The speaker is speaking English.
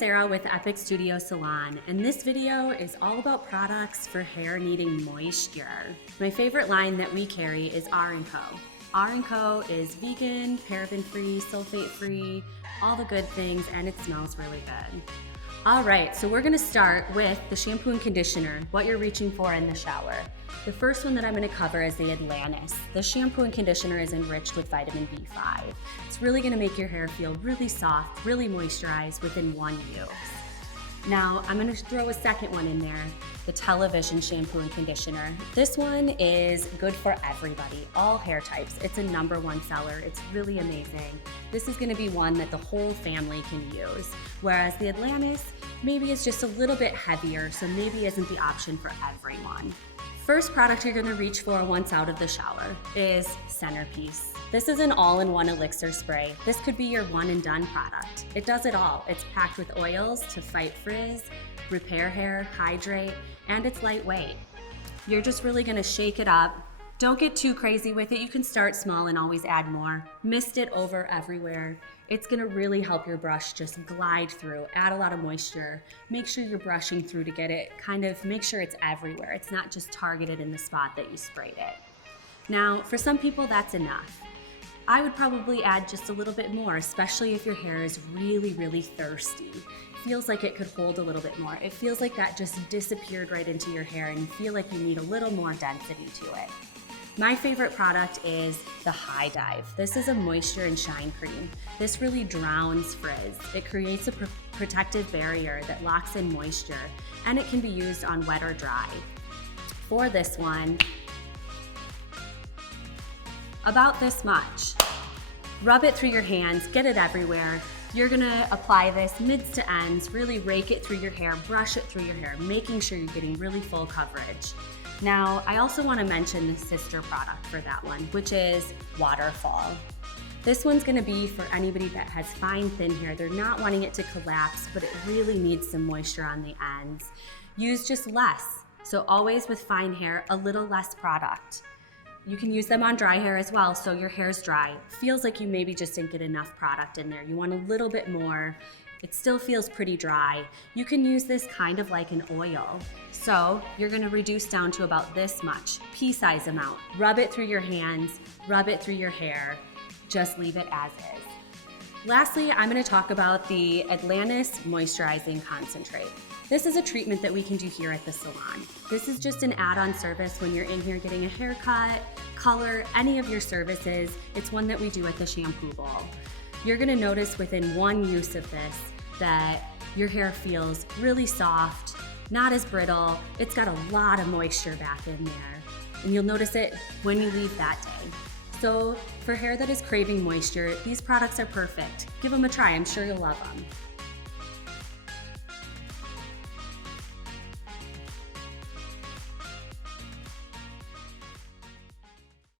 Sara with Epoch Studio Salon, and this video is all about products for hair needing moisture. My favorite line that we carry is R+Co. R+Co is vegan, paraben-free, sulfate-free, all the good things, and it smells really good. All right, so we're gonna start with the shampoo and conditioner, what you're reaching for in the shower. The first one that I'm gonna cover is the Atlantis. The shampoo and conditioner is enriched with vitamin B5. It's really gonna make your hair feel really soft, really moisturized within one use. Now, I'm gonna throw a second one in there, the television shampoo and conditioner. This one is good for everybody, all hair types. It's a #1 seller. It's really amazing. This is gonna be one that the whole family can use, whereas the Atlantis maybe is just a little bit heavier, so maybe isn't the option for everyone. First product you're gonna reach for once out of the shower is Centerpiece. This is an all-in-one elixir spray. This could be your one and done product. It does it all. It's packed with oils to fight frizz, repair hair, hydrate, and it's lightweight. You're just really gonna shake it up. Don't get too crazy with it. You can start small and always add more. Mist it over everywhere. It's gonna really help your brush just glide through, add a lot of moisture. Make sure you're brushing through to get it, make sure it's everywhere. It's not just targeted in the spot that you sprayed it. Now, for some people, that's enough. I would probably add just a little bit more, especially if your hair is really, really thirsty. Feels like it could hold a little bit more. It feels like that just disappeared right into your hair and you feel like you need a little more density to it. My favorite product is the High Dive. This is a moisture and shine cream. This really drowns frizz. It creates a protective barrier that locks in moisture, and it can be used on wet or dry. For this one, about this much. Rub it through your hands, get it everywhere. You're gonna apply this mids to ends, really rake it through your hair, brush it through your hair, making sure you're getting really full coverage. Now, I also wanna mention the sister product for that one, which is Waterfall. This one's gonna be for anybody that has fine, thin hair. They're not wanting it to collapse, but it really needs some moisture on the ends. Use just less. So always with fine hair, a little less product. You can use them on dry hair as well, so your hair's dry. Feels like you maybe just didn't get enough product in there. You want a little bit more. It still feels pretty dry. You can use this kind of like an oil. So you're gonna reduce down to about this much, pea-size amount. Rub it through your hands, rub it through your hair. Just leave it as is. Lastly, I'm gonna talk about the Atlantis Moisturizing Concentrate. This is a treatment that we can do here at the salon. This is just an add-on service when you're in here getting a haircut, color, any of your services. It's one that we do at the shampoo bowl. You're gonna notice within one use of this that your hair feels really soft, not as brittle. It's got a lot of moisture back in there. And you'll notice it when you leave that day. So for hair that is craving moisture, these products are perfect. Give them a try, I'm sure you'll love them.